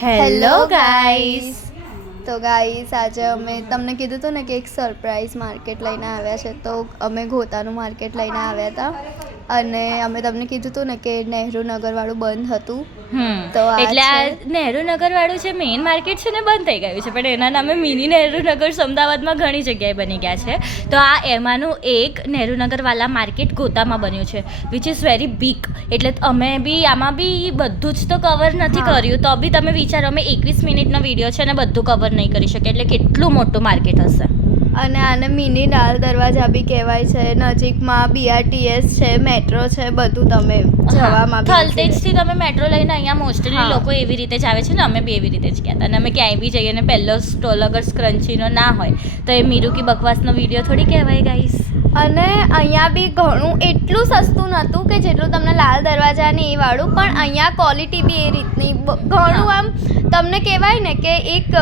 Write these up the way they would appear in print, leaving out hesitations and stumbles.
Hello guys. તો guys આજે અમે તમને કીધું હતું ને કે એક સરપ્રાઈઝ માર્કેટ લઈને આવ્યા છે. તો અમે ગોતાનું માર્કેટ લઈને આવ્યા હતા અને અમે તમને કીધું હતું ને કે નહેરુ નગરવાળું બંધ હતું. તો એટલે આ નહેરુ નગરવાળું છે મેઇન માર્કેટ છે ને બંધ થઈ ગયું છે, પણ એના નામે મિની નહેરુ નગર અમદાવાદમાં ઘણી જગ્યાએ બની ગયા છે. તો આ એમાંનું એક નહેરુ નગરવાલા માર્કેટ ગોતામાં બન્યું છે, વિચ ઇઝ વેરી બિગ. એટલે અમે બી આમાં બી બધું જ તો કવર નથી કર્યું, તો બી તમે વિચારો અમે 21 મિનિટનો વિડીયો છે ને બધું કવર નહીં કરી શકે, એટલે કેટલું મોટું માર્કેટ હશે. અને આને મિની લાલ દરવાજા બી કહેવાય છે. નજીકમાં BRTS છે, મેટ્રો છે, બધું તમે જવામાં થલતેજથી તમે મેટ્રો લઈને અહીંયા મોસ્ટલી લોકો એવી રીતે જ આવે છે ને, અમે બી એવી રીતે જ ગયા હતા. અને અમે ક્યાંય બી જઈએ ને પહેલો સ્ટોલ અગર સ્ક્રન્ચીનો ના હોય તો એ મીરુ કી બકવાસનો વિડીયો થોડી કહેવાય ગાઈસ. અને અહીંયા બી ઘણું એટલું સસ્તું નહોતું કે જેટલું તમને લાલ દરવાજા ને એ વાળું, પણ અહીંયા ક્વોલિટી બી એ રીતની ઘણું આમ તમને કહેવાય ને કે એક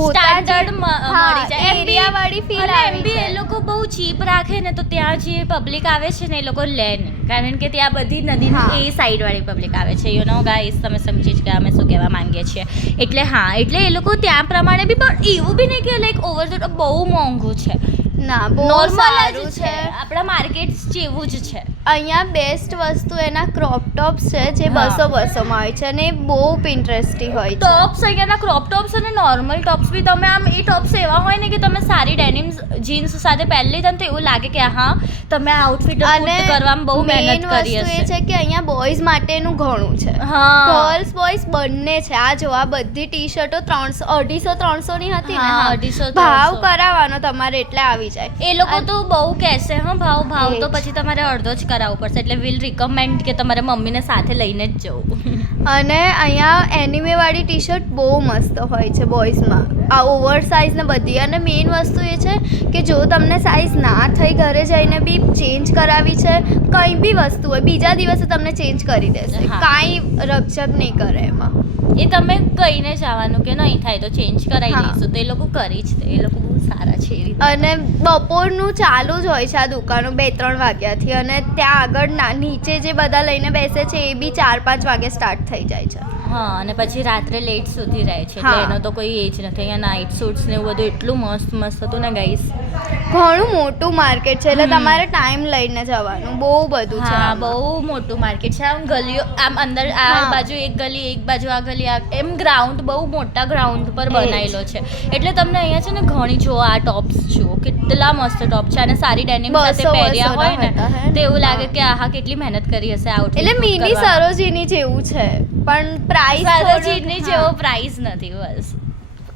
સ્ટાન્ડર્ડ મળી જાય એરિયા વાળી ફીલ આવે છે. એ લોકો બહુ ચીપ રાખે ને તો ત્યાં જે પબ્લિક આવે છે ને એ લોકો લે ને, કારણ કે ત્યાં બધી નદીની એ સાઈડ વાળી પબ્લિક આવે છે. યુ નો ગાઈસ, તમે સમજી જ કે અમે શું કહેવા માંગીએ છીએ. એટલે એટલે એ લોકો ત્યાં પ્રમાણે બી, પણ એવું બી નહીં કે લાઈક ઓવર ધ ટોપ બહુ મોંઘું છે. ના, બહુ નોર્મલ જ છે, આપણા માર્કેટ જેવું જ છે. અહીંયા બેસ્ટ વસ્તુ એના ક્રોપ ટોપ્સ છે જે 200-200 માં હોય છે અને એ બહુ ઇન્ટરેસ્ટિંગ હોય છે. ટોપ્સ અહીંયાના ક્રોપ ટોપ્સ અને નોર્મલ ટોપ્સ બી તમે આમ એ ટોપ્સ એવા હોય ને કે તમે સારી ડેનિમ જીન્સ સાથે પહેરી લીધા ને તો એવું લાગે કે હા તમે આ આઉટફિટ કરવામાં બહુ મહેનત કરી હશે. એ છે કે અહીંયા બોયઝ માટેનું ઘણું છે, ગર્લ્સ બોયઝ બંને છે. આ જો આ બધી ટી શર્ટો 250-300 ની હતી ને, 250 ભાવ કરાવવાનો તમારે એટલે આવી જાય. એ લોકો તો બહુ કહેશે ભાવ તો પછી તમારે અડધો જ કરાવવું પડશે. એટલે વિલ રિકમેન્ડ કે તમારે મમ્મીને સાથે લઈને જ જવું. અને અહીંયા એનિમે વાળી ટી શર્ટ બહુ મસ્ત હોય છે બોયઝમાં, આ ઓવર સાઇઝ ને બધી. અને મેઇન વસ્તુ એ છે કે જો તમને સાઇઝ ના થઈ ઘરે જઈને બી ચેન્જ કરાવી છે, કંઈ બી વસ્તુ હોય બીજા દિવસે તમને ચેન્જ કરી દેશે, કાંઈ રકઝક નહીં કરે એમાં. એ તમે કહીને જવાનું કે નહીં થાય તો ચેન્જ કરાવી દઈશું, તો એ લોકો કરી જ દે. એ લોકો બહુ સારા છે. અને બપોરનું ચાલુ જ હોય છે આ દુકાનો 2-3 વાગ્યાથી, અને ત્યાં આગળ નીચે જે બધા લઈને બેસે છે એ બી 4-5 વાગે સ્ટાર્ટ થઈ જાય છે. અને પછી રાત્રે લેટ સુધી રહે છે, એટલે એનો તો કોઈ એજ નથી. અહીંયા નાઇટ સૂટ્સ ને એવું બધું એટલું મસ્ત હતું ને ગાઈસ. ઘણું મોટું માર્કેટ છે, એટલે તમારે ટાઈમ લઈને જવાનું. બહુ બધું છે, બહુ મોટું માર્કેટ છે. આમ ગલીઓ, આમ અંદર આ બાજુ એક ગલી, એક બાજુ આ ગલી, એમ ગ્રાઉન્ડ બહુ મોટા ગ્રાઉન્ડ પર બનાવેલો છે. એટલે તમને અહીંયા છે ને ઘણી જો આ ટોપ્સ જુઓ, કેટલા મસ્ત ટોપ છે. અને સારી ડેનિમ સાથે પહેર્યા હોય ને તો એવું લાગે કે આહા કેટલી મહેનત કરી હશે આઉટફિટ. એટલે મિની સરોજીની જેવું છે, પણ પ્રાઇસ સરોજીની જેવો પ્રાઇસ નથી બસ,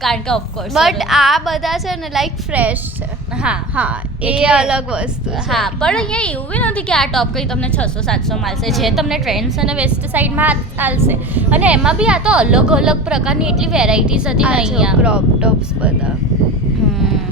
કારણ કે ઓફકોર્સ. બટ આ બધા છે ને લાઈક ફ્રેશ છે. એ અલગ વસ્તુ છે. પણ અહીંયા એવું બી નથી કે આ ટોપ કંઈ તમને 600-700 મળશે, જે તમને ટ્રેન્ડ્સ અને વેસ્ટ સાઈડમાં ચાલશે. અને એમાં બી આ તો અલગ અલગ પ્રકારની એટલી વેરાયટીઝ હતી ને અહીંયા. ક્રોપ ટોપ્સ બધા,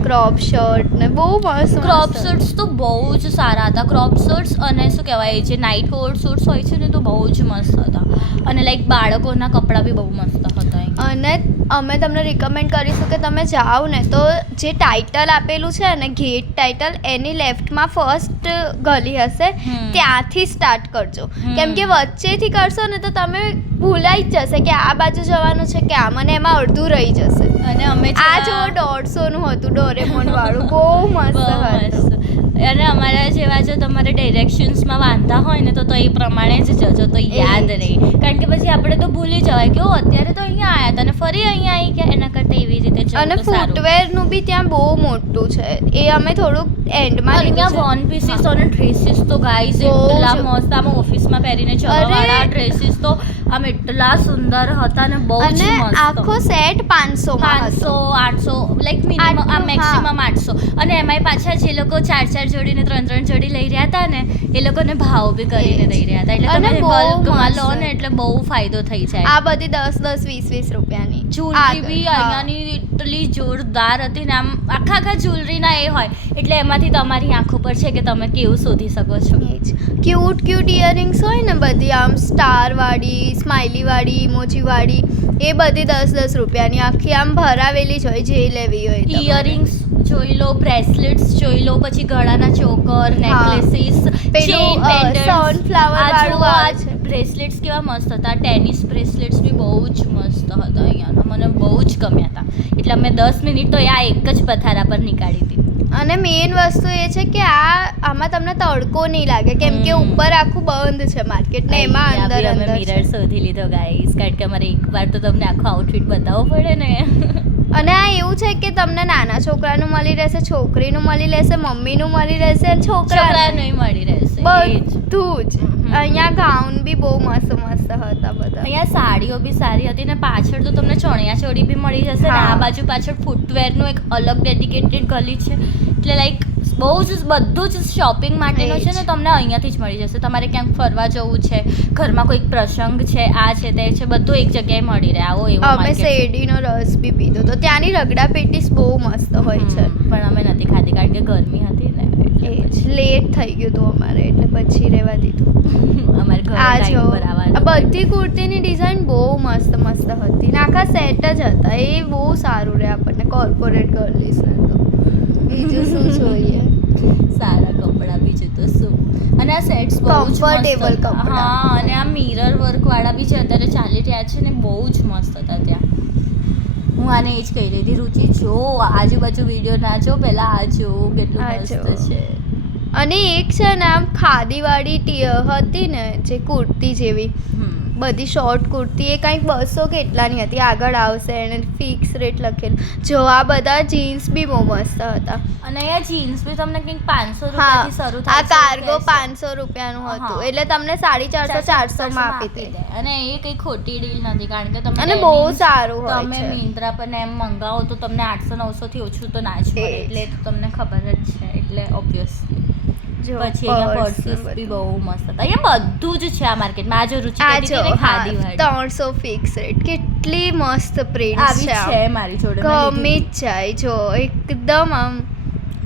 ક્રોપ શર્ટ ને બહુ મસ્ત. ક્રોપ શર્ટ્સ તો બહુ જ સારા હતા. ક્રોપ શર્ટ્સ અને શું કહેવાય જે નાઇટ કોટ શૂટ્સ હોય છે ને તો બહુ જ મસ્ત હતા. અને લાઈક બાળકોના કપડાં બી બહુ મસ્ત હતા. અને અમે તમને રિકમેન્ડ કરીશું કે તમે જાઓ ને તો જે ટાઇટલ આપેલું છે ને ગેટ ટાઇટલ, એની લેફ્ટમાં ફર્સ્ટ ગલી હશે, ત્યાંથી સ્ટાર્ટ કરજો. કેમ કે વચ્ચેથી કરશો ને તો તમે ભૂલાઈ જ જશે કે આ બાજુ જવાનું છે કે આમ, અને એમાં અડધું રહી જશે. અને અમે આ જો 150નું હતું ડોરેમોન વાળું, બહુ મસ્ત હતું. અને અમારા જેવા જો તમારે ડાયરેક્શન્સમાં વાંધા હોય ને તો એ પ્રમાણે જ જજો, તો યાદ રહે. કારણ કે પછી આપણે તો ભૂલી જવાય કે અત્યારે તો અહીંયા આવ્યા હતા અને ફરી અહીંયા આવી ગયા, એના કરતાં એવી રીતે જવું. અને ફૂટવેરનું બી ત્યાં બહુ મોટું છે, એ અમે થોડુંક એન્ડમાં અહીંયા વન પીસીસ અને ડ્રેસીસ તો ગાઈસ એટલા મસ્ત, આમ ઓફિસમાં પહેરીને જવાવાળા ડ્રેસીસ તો આમ એટલા સુંદર હતા ને બહુ જ મસ્ત. આખો સેટ 500-800 લાઈક મિનિમમ આ મેક્સિમમ 800. અને એમાંય પાછા જે લોકો 4-4 જોડી ને 3-3 જોડી લઈ રહ્યા હતા ને એ લોકોને ભાવ બી કરીને દઈ રહ્યા હતા. એટલે તમે બલ્કમાં લો ને એટલે બહુ ફાયદો થઈ જાય. આ બધી 10-20 રૂપિયાની જ્વેલરી બી અહીંયાની એટલી જોરદાર હતી ને, આમ આખા જ્વેલરીના એ હોય એટલે એમાંથી તમારી આંખો પર છે કે તમે કેવું શોધી શકો છો. ક્યુટ ઇયરિંગ્સ હોય ને બધી, આમ સ્ટાર વાળી, સ્માઇલી વાળી, ઇમોજી વાળી, એ બધી 10-10 રૂપિયાની આખી આમ ભરાવેલી જ હોય, જે લેવી હોય. ઇયરિંગ્સ જોઈ લો, બ્રેસલેટ્સ જોઈ લો, પછી ગળાના choker, necklaces, chain, pendants, sunflower વાળું આવે છે, બ્રેસલેટ્સ કેવા મસ્ત હતા, ટેનિસ બ્રેસલેટ્સ બી બહુ જ મસ્ત હતા અહીંયાના, મને બહુ જ ગમ્યા હતા. એટલે અમે 10 મિનિટ તો આ એક જ પથારા પર નીકાળી હતી. અને મેઇન વસ્તુ એ છે કે આમાં તમને તડકો નહીં લાગે કેમ કે ઉપર આખું બંધ છે માર્કેટ ને એમાં અંદર અમે અંદર મિરર શોધી લીધો ગાઈસ, કારણ કે અમારે એકવાર તો તમને આખો આઉટફિટ બતાવવો પડે ને. અને આ એવું છે કે તમને નાના છોકરાનું મળી રહેશે, છોકરીનું મળી રહેશે, મમ્મીનું મળી રહેશે અને છોકરાનું મળી રહેશે બધું જ. અહીંયા ગાઉન બી બહુ મસ્ત મસ્ત હતા બધા. અહીંયા સાડીઓ બી સારી હતી ને પાછળ તો તમને ચણિયા ચોળી બી મળી જશે ને આ બાજુ પાછળ ફૂટવેરનું એક અલગ ડેડિકેટેડ ગલી છે. એટલે લાઈક બહુ જ બધું જ શોપિંગ માટેનું છે ને તમને અહીંયાથી જ મળી જશે. તમારે ક્યાંક ફરવા જવું છે, ઘરમાં કોઈક પ્રસંગ છે, આ છે તે છે, બધું એક જગ્યાએ મળી રહે. આવો એવો અમે શેરડીનો રસ બી પીધો તો ત્યાંની રગડા પેટીસ બહુ મસ્ત હોય છે, પણ અમે નથી ખાધી કારણ કે ગરમી હતી ને. લેટ થઈ ગયું હતું અમારે એટલે પછી રહેવા દીધું. અમારે ઘરે ટાઈમ પર આવવાનું. બધી કુર્તીની ડિઝાઇન બહુ મસ્ત મસ્ત હતી ને આખા સેટ જ હતા. એ બહુ સારું રહે આપણને કોર્પોરેટ ગર્લ્સને તો. બીજું શું જોઈએ, સારા કપડાં, બીજું તો શું. અને આ સેટ્સ બહુ જ કમ્ફર્ટેબલ કપડાં. હા, અને આ મિરર વર્ક વાળા બી છે અત્યારે ચાલી રહ્યા છે ને, બહુ જ મસ્ત હતા ત્યાં. હું આને એ જ કહી રહી હતી, રુચિ જો આજુબાજુ વિડીયો ના જો, પહેલા આ જો કેટલું મસ્ત છે. અને એક છે ને આમ ખાદીવાળી હતી ને જે કુર્તી જેવી બધી શોર્ટ કુર્તી, એ કંઈક 200 કે એટલાની હતી. આગળ આવશે એને ફિક્સ રેટ લખેલું. જો આ બધા જીન્સ બી બહુ મસ્ત હતા. અને અહીંયા જીન્સ બી તમને કંઈક 500 રૂપિયાથી શરૂ થાય આ કાર્ગો 500 રૂપિયાનું હતું એટલે તમને 450 400 માં આપી દે. અને એ કંઈ ખોટી ડીલ નથી કારણ કે તમે અને બહુ સારું હોય તમે છે. મિંત્રા પર એમ મંગાવો તો તમને 800 900 થી ઓછું તો ના જ મળે, એટલે તો તમને ખબર જ છે. એટલે ઓબ્વિયસલી પછી અહીંયા પર્સીસ બી બહુ મસ્ત હતા. અહીંયા બધું જ છે આ માર્કેટમાં. આ જો રુચિ કહેતી હતી ને ખાદીવાળી 300 ફિક્સ રેટ. કેટલી મસ્ત પ્રિન્ટ આવી છે મારી જોડે, ગમી જ જાય. જો એકદમ આમ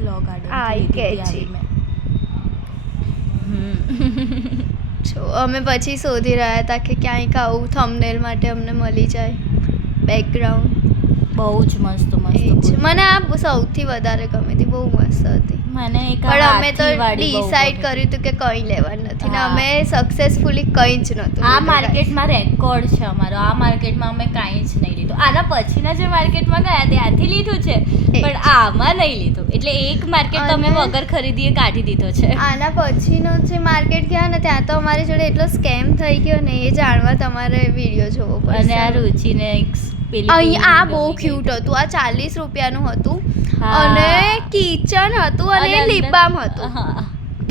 લો ગાર્ડન આઈ કેચી. જો અમે પછી શોધી રહ્યા હતા કે ક્યાંક આવું થંબનેલ માટે અમને મળી જાય બેકગ્રાઉન્ડ. બહુ જ મસ્ત મને આ સૌથી વધારે ગમી હતી, બહુ મસ્ત હતી. મને પણ અમે તો ડિસાઈડ કર્યું હતું કે કંઈ લેવાનું નથી ને અમે સક્સેસફુલી કંઈ જ નહોતું. આ માર્કેટમાં રેકોર્ડ છે અમારો. આ માર્કેટમાં અમે કાંઈ જ નહીં લીધું. આના પછીના જે માર્કેટમાં ગયા ત્યાંથી લીધું છે પણ આમાં નહીં લીધું. એટલે એક માર્કેટ તો અમે વગર ખરીદીએ કાઢી દીધો છે. આના પછીનો જે માર્કેટ ગયા ને ત્યાં તો અમારી જોડે એટલો સ્કેમ થઈ ગયો ને એ જાણવા તમારે વિડીયો જોવો પડશે. અને આ રુચિને અહીં આ બહુ ક્યુટ હતું. આ 40 રૂપિયાનું હતું અને કિચન હતું અને લિપ બામ હતું.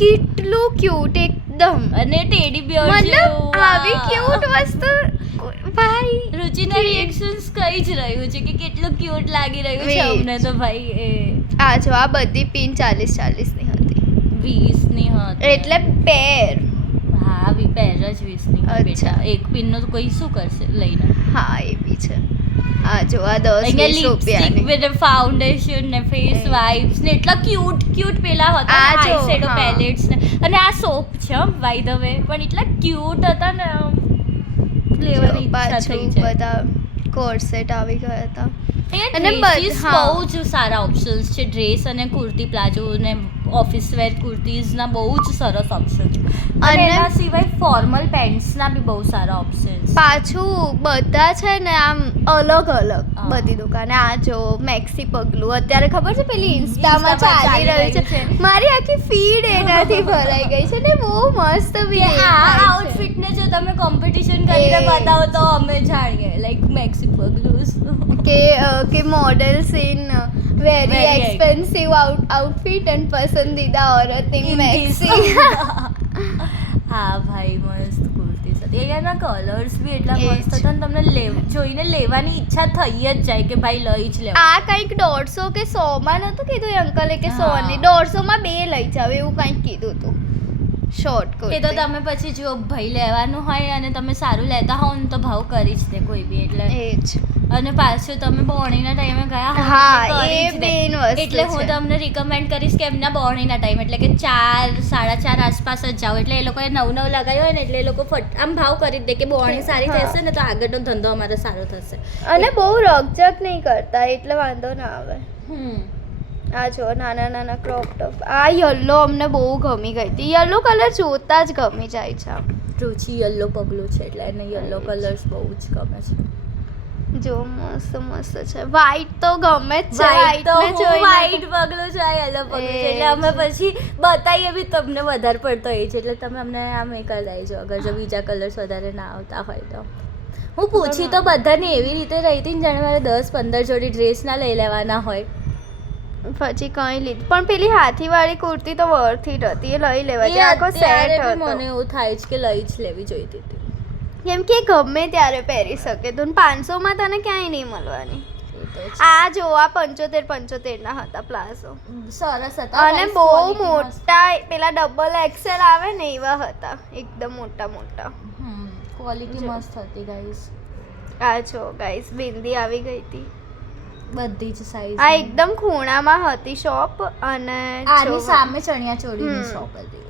કેટલું ક્યુટ એકદમ. અને ટેડી બિયર મતલબ આવી ક્યુટ વસ્તુ ભાઈ. રુચિના રિએક્શન્સ કઈ જ રહ્યું છે કે કેટલું ક્યુટ લાગી રહ્યું છે અમને તો ભાઈ. આ જો આ બધી પિન 40 ની હતી, 20 ની હતી એટલે પેર. હા પેર જ 20 ની બેટા. એક પિનનો તો કોઈ શું કરશે લઈને. હા એ બી છે. આ જો આ 10 રૂપિયાની વિથ ફાઉન્ડેશન ને ફેસ વાઇપ્સ ને એટલા ક્યુટ પેલા હતા આઈ શેડો પેલેટ્સ ને. અને આ સોપ છે બાય ધ વે, પણ એટલા ક્યુટ હતા ને લેવાની ઈચ્છા થઈ જાય. બધા કોર્સેટ આવી ગયા હતા. અને બહુ જ સારા ઓપ્શન્સ છે. ડ્રેસ અને કુર્તી પ્લાઝો ને ઓફિસ વેર કુર્તીઝના બહુ જ સરસ ઓપ્શન. અને એના સિવાય ફોર્મલ પેન્ટ્સના બી બહુ સારા ઓપ્શન્સ. પાછું બધા છે ને આમ અલગ અલગ બધી દુકાને. આ જો મેક્સી પગલું અત્યારે ખબર છે પેલી ઇન્સ્ટામાં ચાલી રહ્યું છે. મારી આખી ફીડ એનાથી ભરાઈ ગઈ છે ને બહુ મસ્ત બી. આ આઉટફિટને જો તમે કોમ્પિટિશન કરીને બતાવો તો અમે જાણીએ લાઈક મેક્સી પગલું કે models in very expensive outfit and પસંદીદા औरत इन मैक्सी. હા ભાઈ મસ્ત કુર્તી હતી. અહીંયાના કલર્સ બી એટલા મસ્ત હતા ને તમને જોઈને લેવાની ઈચ્છા થઈ જ જાય કે ભાઈ લઈ જ લેવું. આ કંઈક 150 કે 100 માં નહોતું કીધું એ અંકલે કે 100 ની 150 માં 2 લઈ જાવ એવું કંઈક કીધું હતું. શોર્ટ કુર્તી એ તો તમે પછી જો ભાઈ લેવાનું હોય અને તમે સારું લેતા હોવ ને તો ભાવ કરી જ દે કોઈ બી. એટલે એ જ. અને પાછું તમે બોણીના ટાઈમે ગયા હા એ મેઇન વસ્તુ. એટલે હું તમને રિકમેન્ડ કરીશ કે એમના બોણીના ટાઈમ એટલે કે 4 4:30 આસપાસ જ જાઓ. એટલે એ લોકોએ 9 લગાવ્યો હોય ને એટલે એ લોકો આમ ભાવ કરી જ દે કે બોણી સારી થશે ને તો આગળનો ધંધો અમારો સારો થશે. અને બહુ રકજક નહીં કરતા એટલે વાંધો ના આવે. આ જો નાના નાના ક્રોપ ટોપ. આ યલો અમને બહુ ગમી ગઈ હતી. યલો કલર જોતા જ ગમી જાય છે. રુચિ યલો પગલું છે એટલે એને યલો કલર્સ બહુ જ ગમે છે. જો મસ્ત છે. વ્હાઈટ તો ગમે જ છે. વ્હાઈટ તો જોઈને વ્હાઈટ પગલું છે, આ યલો પગલું છે એટલે અમે પછી બતાવીએ બી તમને વધારે પડતો એ છે એટલે તમે અમને આમ એ કરી દેજો અગર જો બીજા કલર્સ વધારે ના આવતા હોય તો. હું પૂછી તો બધાને એવી રીતે રહી હતી ને જાણે મારે 10-15 જોડી ડ્રેસ ના લઈ લેવાના હોય. પછી કઈ લીધું પણ પેલી હાથીવાળી કુર્તી તો વર્થ ઇટ હતી, એ લઈ લેવા જે આખો સેટ હતો. મને એવું થાય છે કે લઈ જ લેવી જોઈતી હતી કેમ કે ગમે ત્યારે પહેરી શકે તું. 500 માં તને ક્યાંય નહીં મળવાની. આ જો આ 75 ના હતા પ્લાઝો, સરસ હતા અને બહુ મોટા પેલા ડબલ એક્સેલ આવે ને એવા હતા, એકદમ મોટા મોટા. ક્વોલિટી મસ્ત હતી ગાઈસ. આ જો ગાઈસ બિંદી આવી ગઈ હતી બધી જ સાઈઝ. આ એકદમ ખૂણામાં હતી શોપ, અને આની સામે ચણિયા ચોળીની શોપ હતી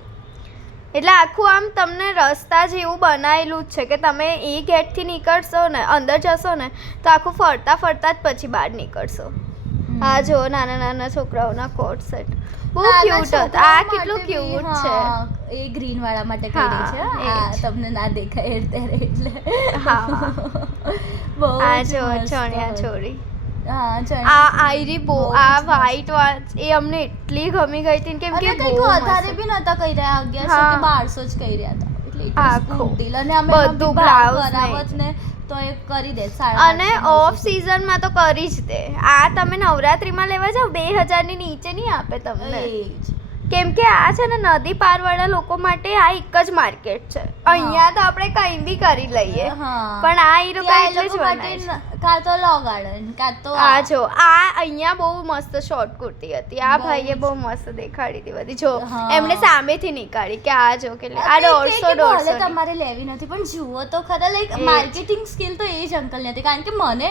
એટલે આખું આમ તમને રસ્તા જેવું બનાવેલું જ છે કે તમે એ ગેટથી નીકળશો ને અંદર જશો ને તો આખું ફરતા ફરતા જ પછી બહાર નીકળશો. આ જો નાના નાના છોકરાઓના કોટ સેટ બહુ ક્યુટ હતા. આ કેટલું ક્યુટ છે. એ ગ્રીન વાળા માટે કરી છે. આ તમને ના દેખાય અત્યારે એટલે. હા બહુ આ જો ચણિયા ચોળી. હા આ આયરી બહુ આ વ્હાઈટ એ અમને એટલી ગમી ગઈ હતી કેમ કે કંઈક વધારે બી નતા કહી રહ્યા 1100 કે 1200 જ કહી રહ્યા હતા એટલે આખું ડીલ. અને અમે બધું બ્લાઉઝ કરાવત ને તો એ કરી દે. અને ઓફ સિઝનમાં તો કરી જ દે. આ તમે નવરાત્રીમાં લેવા જાવ 2000 ની નીચે નહીં આપે તમને, કેમ કે આ છે ને નદી પારવાળા લોકો માટે આ એક જ માર્કેટ છે. અહીંયા તો આપણે કંઈ બી કરી લઈએ, પણ આ એ લોકો એટલે જ બનાવે. કાં તો લો ગાર્ડન કાં તો આ જો આ અહીંયા બહુ મસ્ત શોર્ટ કુર્તી હતી. આ ભાઈએ બહુ મસ્ત દેખાડી હતી બધી. જો એમણે સામેથી નીકાળી કે આ જો કે આ 150 તમારે લેવી નથી, પણ જુઓ તો ખરા લાઈક માર્કેટિંગ સ્કિલ તો એ જ અંકલની હતી. કારણ કે મને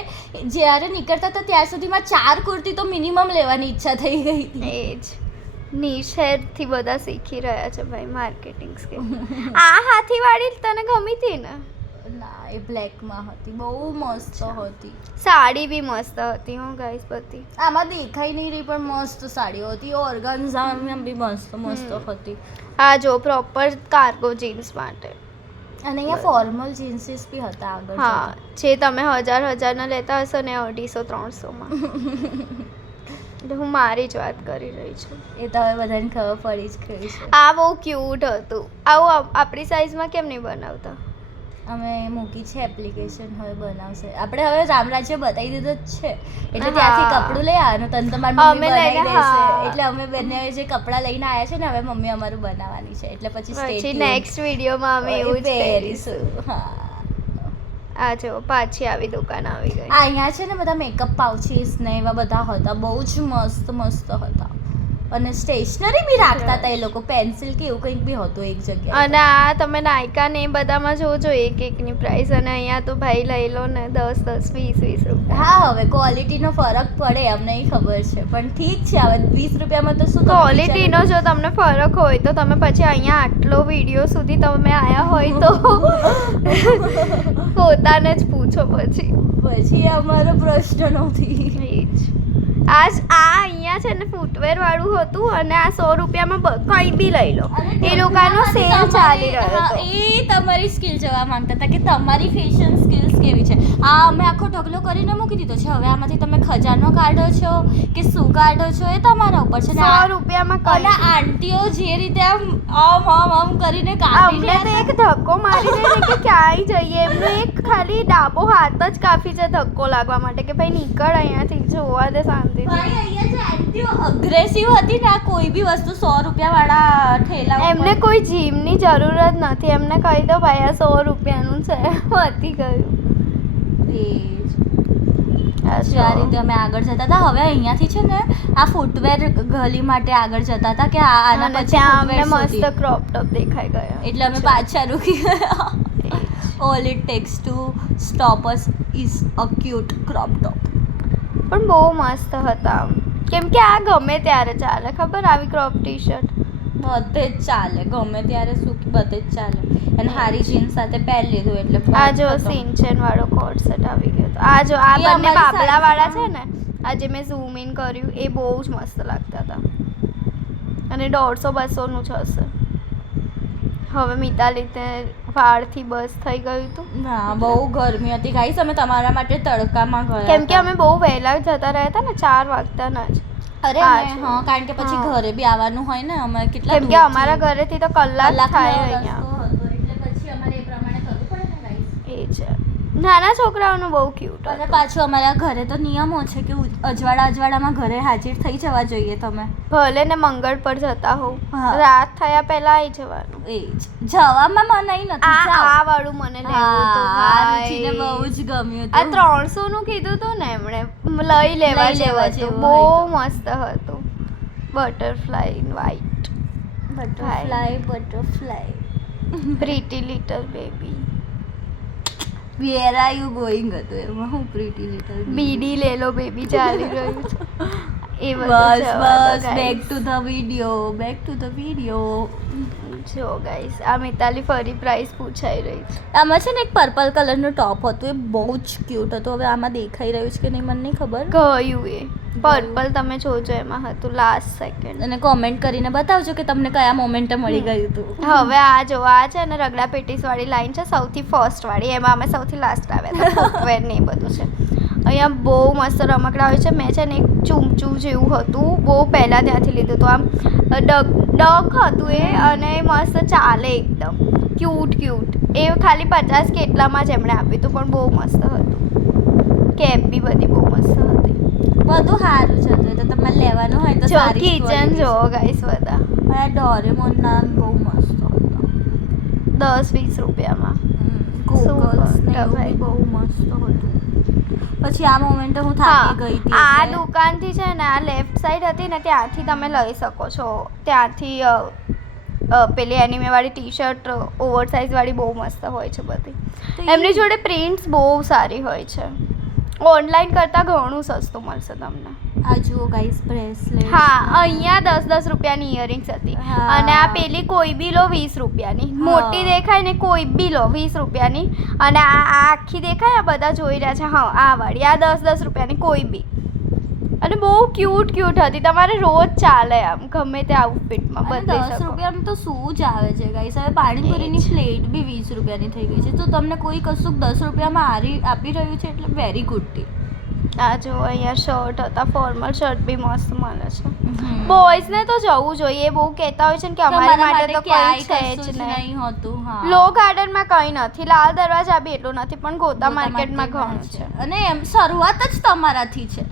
જ્યારે નીકળતા હતા ત્યાં સુધીમાં 4 કુર્તી તો મિનિમમ લેવાની ઈચ્છા થઈ ગઈ હતી. એ જ નિશેરથી બધા શીખી રહ્યા છે ભાઈ માર્કેટિંગ સ્કિલ. આ હાથીવાળી તને ગમી હતી ને? ના, એ બ્લેકમાં હતી, બહુ મસ્ત હતી. સાડી બી મસ્ત હતી હો ગાઈસ બધી. આમાં દેખાઈ નહીં રહી પણ મસ્ત સાડીઓ હતી. ઓર્ગાન્ઝામાં બી મસ્ત હતી. આ જો પ્રોપર કાર્ગો જીન્સ માટે. અને અહીંયા ફોર્મલ જીન્સીસ બી હતા આગળ. હા, જે તમે 1000 ના લેતા હશો ને 250-300 માં. એટલે હું મારી જ વાત કરી રહી છું. એ તો હવે બધાને ખબર પડી જ ગઈ છે. આ બહુ ક્યુટ હતું. આવું આપણી સાઈઝમાં કેમ નહીં બનાવતા? અમે મૂકી છે એપ્લિકેશન, હવે બનાવશે. આપણે હવે રામરાજ્ય બતાવી દીધું જ છે એટલે ત્યાંથી કપડું લઈ આવવાનું. તને તમારી મમ્મી બનાવી દેશે એટલે અમે બંને જે કપડાં લઈને આવ્યા છે ને હવે મમ્મી અમારું બનાવવાની છે એટલે પછી નેક્સ્ટ વિડીયોમાં અમે એવું જ પહેરીશું. હા, આ જો પાછી આવી દુકાન આવી ગઈ. અહીંયા છે ને બધા મેકઅપ પાઉચીસ ને એવા બધા હતા, બહુ જ મસ્ત હતા. અને સ્ટેશનરી બી રાખતા હતા એ લોકો, પેન્સિલ કે એવું કંઈક બી હતું એક જગ્યાએ. અને આ તમે નાયકા ને બધામાં જોજો એકની પ્રાઇસ, અને અહીંયા તો ભાઈ લઈ લો ને 10, 20 રૂપિયા. હા, હવે ક્વોલિટીનો ફરક પડે અમને ખબર છે, પણ ઠીક છે હવે 20 રૂપિયામાં તો શું ક્વોલિટીનો જો તમને ફરક હોય તો તમે પછી અહીંયા આટલો વિડીયો સુધી તમે આવ્યા હોય તો પોતાને જ પૂછો પછી અમારો પ્રશ્ન નથી. આ અહીંયા છે ને ફૂટવેર વાળું હતું અને આ 100 રૂપિયામાં કંઈ બી લઈ લો. એ લોકોનો સેલ ચાલી રહ્યો હતો. એ તમારી સ્કિલ જોવા માંગતા હતા કે તમારી ફેશન સ્કિલ્સ કેવી છે. આ અમે આખો ઢગલો કરીને મૂકી દીધો છે. હવે આમાંથી તમે ખજાનો કાઢો છો કે શું કાઢો છો એ તમારા ઉપર છે. 100 રૂપિયામાં અને આંટીઓ જે રીતે આમ કરીને કાઢી અમને તો એક ધક્કો મારી દે કે ક્યાંય જઈએ. એમનો એક ખાલી ડાબો હાથ જ કાફી છે ધક્કો લાગવા માટે કે ભાઈ નીકળ અહીંયાથી, જોવા દે શાંતિ. અગ્રેસિવ હતી ને આ કોઈ બી વસ્તુ 100 રૂપિયા વાળા ઠેલા. એમને કોઈ જીમની જરૂર જ નથી. એમને કહી દો ભાઈ આ 100 રૂપિયાનું છે, વધી ગયું. આ રીતે અમે આગળ જતા હતા. હવે અહીંયાથી છે ને આ ફૂટવેર ગલી માટે આગળ જતા હતા કે આના પછી અમને મસ્ત ક્રોપ ટોપ દેખાઈ ગયો એટલે અમે પાછા રૂકી ગયા. All it tax to stop us is a cute crop top. પણ બહુ મસ્ત હતા, કેમ કે આ ગમે ત્યારે ચાલે. ખબર આવી ક્રોપ ટી શર્ટ બધે જ ચાલે, ગમે ત્યારે શું બધે જ ચાલે. અને હારી જીન્સ સાથે પહેરી લીધું એટલે. આ જો સિંચન વાળો કોટ સેટ આવી ગયો. આ જો આ બંને બાબલા વાળા છે ને, આજે મેં ઝૂમ ઇન કર્યું, એ બહુ જ મસ્ત લાગતા હતા. અને 150-200 નું જ હશે. હવે મિતાલીને વાળથી બસ થઈ ગયું હતું ના બહુ ગરમી હતી ગાઈસ અમે તમારા માટે તડકામાં ગયા કેમ કે અમે બહુ વહેલા જતા રહ્યા હતા ને 4 વાગતાના જ અરે હા કારણ કે પછી ઘરે બી આવવાનું હોય ને અમે કેટલા કેમ કે અમારા ઘરેથી તો કલાક થાય અહીંયા એટલે પછી અમારે એ પ્રમાણે કરવું પડે ને ગાઈસ એ છે નાના છોકરાઓનું બહુ ક્યુટ અને પાછું અમારા ઘરે તો નિયમો છે કે અજવાળામાં ઘરે હાજર થઈ જવા જોઈએ તમે ભલે ને મંગળ પર જતા હોવ હા. રાત થયા પહેલા આવી જવાનું એ જ જવામાં મનાઈ નથી આ વાળું મને લેવું તો રુચિને ભાઈ બહુ જ ગમ્યું આ હતું 300 નું કીધું હતું ને એમણે લઈ લેવા જેવું હતું બહુ મસ્ત હતું butterfly white butterfly pretty little baby where are you going હતું એમાં હું પ્રીટી લિટલ બીડી લે લો બેબી ચાલી રહ્યું છે એ બસ બધું બસ બેક ટુ ધ વિડિયો જો ગાઈસ આ મિતાલી ફરી પ્રાઇસ પૂછાઈ રહી છે આમાં છે ને એક પર્પલ કલરનું ટોપ હતું એ બહુ જ ક્યુટ હતું હવે આમાં દેખાઈ રહ્યું છે કે નહીં મને નહીં ખબર ગયું એ પર્પલ તમે જોજો એમાં હતું લાસ્ટ સેકન્ડ અને કોમેન્ટ કરીને બતાવજો કે તમને કયા મોમેન્ટે મળી ગયું હતું હવે આ જો આ છે ને રગડા પેટીસ વાળી લાઈન છે સૌથી ફર્સ્ટ વાળી એમાં અમે સૌથી લાસ્ટ આવ્યા હતા ફૂટવેર ને એ બધું છે અહીંયા બહુ મસ્ત રમકડા હોય છે મેં છે ને એક ચૂમચું જેવું હતું બહુ પહેલાં ત્યાંથી લીધું હતું આમ ડક હતું એ અને મસ્ત ચાલે એકદમ ક્યુટ એ ખાલી 50 કે એટલામાં જ એમણે આપ્યું હતું પણ બહુ મસ્ત હતું કેપ બી બધી બહુ મસ્ત હતી બધું સારું છે તો તમારે લેવાનું હોય તો જો સારી કિચન જો ગાઈસ બધા આ ડોરેમોન ના બહુ મસ્ત હતા 10-20 રૂપિયામાં ગોગલ્સ ને એવું ભાઈ. બી બહુ મસ્ત હતું પછી આ મોમેન્ટે હું થાકી ગઈ હતી આ એટલે- દુકાનથી છે ને આ લેફ્ટ સાઈડ હતી ને ત્યાંથી તમે લઈ શકો છો ત્યાંથી પેલી એનિમે વાળી ટી શર્ટ ઓવરસાઇઝ વાળી બહુ મસ્ત હોય છે બધી તો એમની એ- જોડે પ્રિન્ટ્સ બહુ સારી હોય છે ઓનલાઈન કરતાં ઘણું સસ્તું મળશે તમને આ જુઓ ગાઈસ બ્રેસલેટ હા અહીંયા 10-10 રૂપિયાની ઇયરિંગ્સ હતી હા. અને આ પેલી કોઈ બી લો 20 રૂપિયાની હા. મોટી દેખાય ને કોઈ બી લો 20 રૂપિયાની અને આ આખી દેખાય આ બધા જોઈ રહ્યા છે હા આ વાળી આ 10-10 રૂપિયાની કોઈ બી અને બહુ ક્યુટ હતી તમારે રોજ ચાલે આમ ગમે તે આઉટફિટમાં અને બદલી 10 શકો રૂપિયામાં તો શું જ આવે છે ગાઈસ હવે પાણીપુરીની પ્લેટ બી 20 રૂપિયાની થઈ ગઈ છે તો તમને કોઈ કશુંક 10 રૂપિયામાં આપી રહ્યું છે એટલે વેરી ગુડ ટી આ જો અહીંયા શર્ટ હતા ફોર્મલ શર્ટ બી મસ્ત મળે છે બોયઝને તો જવું જોઈએ એ બહુ કહેતા હોય છે ને કે અમારા માટે તો કોઈ છે જ નહીં હોતું હા લો ગાર્ડનમાં કંઈ નથી લાલ દરવાજા બી એટલું નથી પણ ગોતા માર્કેટમાં ઘણું છે અને એમ શરૂઆત જ તમારાથી છે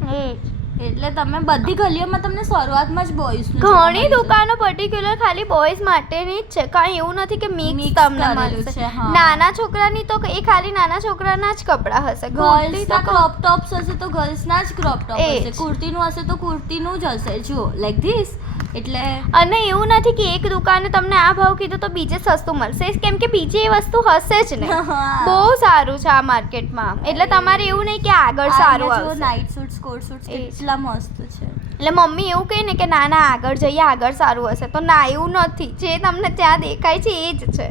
એટલે તમે બધી ગલીઓમાં તમને શરૂઆતમાં જ બોયઝ ઘણી દુકાનો પર્ટિક્યુલર ખાલી બોયઝ માટેની જ છે કાંઈ એવું નથી કે મિક્સ Mix તમને કરેલું મળશે છે, હા. નાના છોકરાની તો એ ખાલી નાના છોકરાના જ કપડાં હશે ગર્લ્સ ગર્લ્સ ના ક્રોપ ટોપ્સ હશે તો ગર્લ્સ ના જ ક્રોપ ટોપ એ હશે જ. કુર્તીનું હશે તો કુર્તીનું જ હશે જો લાઈક ધીસ એટલે અને એવું નથી કે એક દુકાને તમને આ ભાવ કીધું તો બીજે સસ્તું મળશે કેમ કે બીજી એ વસ્તુ હશે જ ને બહુ સારું છે આ માર્કેટમાં એટલે તમારે એવું નહીં કે આગળ સારું આવશે નાઇટ સૂટ્સ કોટ સૂટ્સ એ જ. કેટલા મસ્ત છે એટલે મમ્મી એવું કહે ને કે ના ના આગળ જઈએ આગળ સારું હશે તો ના એવું નથી જે તમને ત્યાં દેખાય છે એ જ છે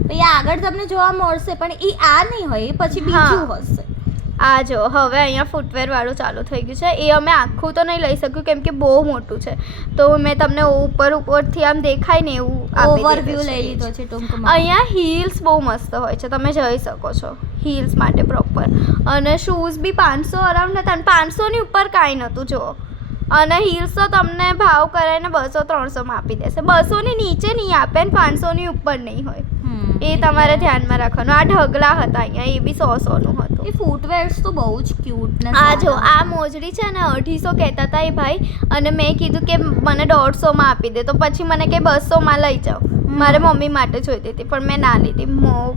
પછી આગળ તમને જોવા મળશે પણ એ આ નહીં હોય એ પછી હા. બીજું હશે આ જો હવે અહીંયા ફૂટવેર વાળું ચાલુ થઈ ગયું છે એ અમે આખું તો નહીં લઈ શક્યું કેમ કે બહુ મોટું છે તો મેં તમને ઉપરથી આમ દેખાય ને એવું આપી ઓવરવ્યૂ દીધું લઈ છે. લીધો છે ટૂંકમાં અહીંયા હીલ્સ બહુ મસ્ત હોય છે તમે જઈ શકો છો હીલ્સ માટે પ્રોપર અને શૂઝ બી 500 અરાઉન્ડ હતા અને 500 ની ઉપર કાંઈ નહોતું જો અને હીલ્સ તો તમને ભાવ કરાવીને 200-300 માં આપી દેશે 200 ની નીચે નહીં આપે ને 500 ની ઉપર નહીં હોય એ તમારે ધ્યાનમાં રાખવાનું આ ઢગલા હતા અહીંયા એ બી 100 નું હતું એ ફૂટવેર્સ તો બહુ જ ક્યુટ ને આ જો આ મોજડી છે ને 250 કહેતા હતા એ ભાઈ અને મેં કીધું કે મને 150 માં આપી દે તો પછી મને કે 200 માં લઈ જાઓ મારે મમ્મી માટે જોઈતી હતી પણ મેં ના લીધી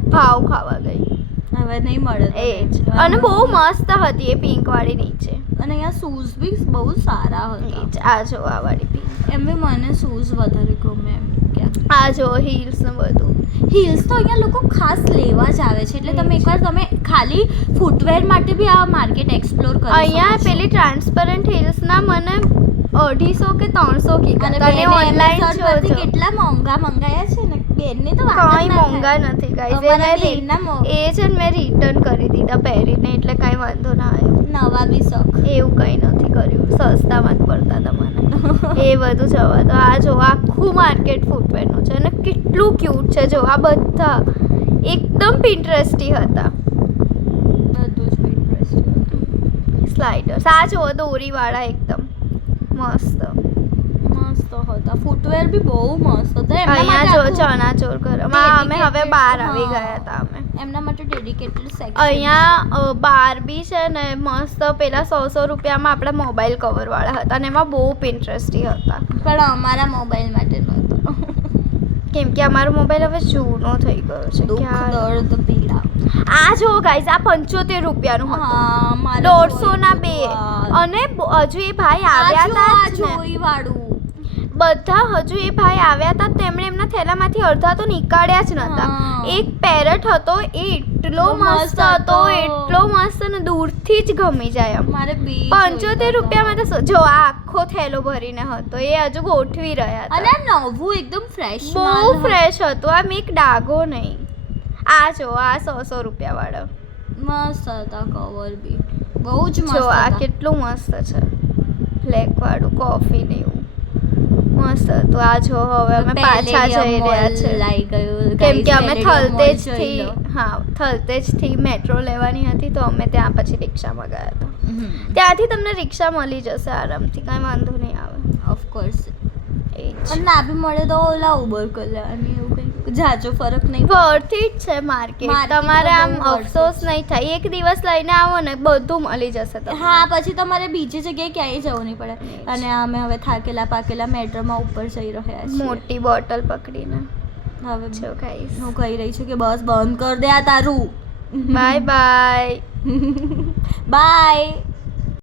ભાવ ખાવા ગઈ હવે નહીં મળે એ જ અને બહુ મસ્ત હતી એ પિંક વાળી નીચે અને અહીંયા શૂઝ બી બહુ સારા એ હતા જ આ જો આ વાળી પિંક એમ બી મને શૂઝ વધારે ગમે એમ ક્યાં આ જો હીલ્સ ને બધું હીલ્સ તો અહીંયા લોકો ખાસ લેવા જ આવે છે એટલે તમે એકવાર તમે ખાલી ફૂટવેર માટે બી આ માર્કેટ એક્સપ્લોર કરી અહીંયા પેલી ટ્રાન્સપરન્ટ હીલ્સ ના મને 250 કે 300 કીધા અને તને ઓનલાઈન જોજો કેટલા મોંઘા મંગાયા છે ને બેનને તો કાંઈ મોંઘા નથી અમારા ગાઈઝ બેનના એ છે ને મેં રિટર્ન કરી દીધા પહેરીને એટલે કાંઈ વાંધો ના આવ્યો નવા બી શોખ એવું કંઈ નથી કર્યું, સસ્તામાં જ પડતા હતા મને એ બધું જવા દો. આ જો આખું માર્કેટ ફૂટવેરનું છે અને કેટલું ક્યુટ છે. જો આ બધા એકદમ પિન્ટરેસ્ટી હતા. બધું જ Pinterest હતું. સ્લાઇડર્સ આ જો દોરીવાળા એકદમ મસ્ત. મસ્ત હતા. ફૂટવેર બી બહુ મસ્ત હતા. અહીંયા જો ચણાચોર ગરમ. અમે હવે બહાર આવી ગયા હતા. અમે એમના માટે ડેડિકેટેડ સેક્શન. અહીંયા બાર્બી છે ને મસ્ત પેલા 100 રૂપિયામાં આપણા મોબાઈલ કવર વાળા હતા અને એમાં બહુ પિન્ટરેસ્ટી હતા. પણ અમારા મોબાઈલ માટે નહોતો. કેમ કે અમારો મોબાઈલ હવે જૂનો થઈ ગયો છે. દુઃખ દર્દ પીડા. આ જો ગાઈઝ આ 75 રૂપિયાનું હતું. હા મારે 150 ના 2 અને હજુ એ ભાઈ આવ્યા હતા જ ને. જોઈ વાળું બધા હજુ એ ભાઈ આવ્યા હતા તેમણે એમના થેલામાંથી અડધા તો નીકાળ્યા જ નતા. હા. એક પેરેટ હતો એ એટલો મસ્ત હતો, એટલો મસ્ત ને દૂરથી જ ગમી જાય એમ. મારે બી 75 રૂપિયામાં તો જો આ આખો થેલો ભરીને હતો. એ હજુ ગોઠવી રહ્યા અને હતા. આ નવું એકદમ ફ્રેશ બહુ ફ્રેશ હતું. આમ એક ડાઘો નહીં. આ જો આ 100 રૂપિયા વાળો મસ્ત હતા કવર બી બહુ જ મસ્ત જો આ હતા. કેટલું મસ્ત છે. બ્લેક વાળું કોફી ને એવું મસ્ત હતું. આ જો હવે અમે પાછા જઈ રહ્યા છે લાઈ ગયું કેમ કે અમે થલતેજથી થલતેજથી મેટ્રો લેવાની હતી તો અમે ત્યાં પછી રિક્ષામાં ગયા હતા. ત્યાંથી તમને રિક્ષા મળી જશે આરામથી, કાંઈ વાંધો નહીં આવે. ઓફકોર્સ. એ જ અને ના બી મળે તો ઓલા ઉબર કરી લેવાની. એવું કંઈ જાજો ફરક નહીં. વર્થ ઇટ છે માર્કેટ. Market તો તમારે આમ બહુ worth અફસોસ it છે. નહીં થાય. એક દિવસ લઈને આવો ને બધું મળી જશે તમને. હા પછી તમારે બીજી જગ્યાએ ક્યાંય જવું નહીં પડે. અને અમે હવે થાકેલા પાકેલા મેટ્રોમાં ઉપર જઈ રહ્યા છીએ. મોટી બોટલ પકડીને હવે જો ગાઈસ. હું કહી રહી છું કે બસ બંધ કર દે આ તારું. Bye bye. બાય.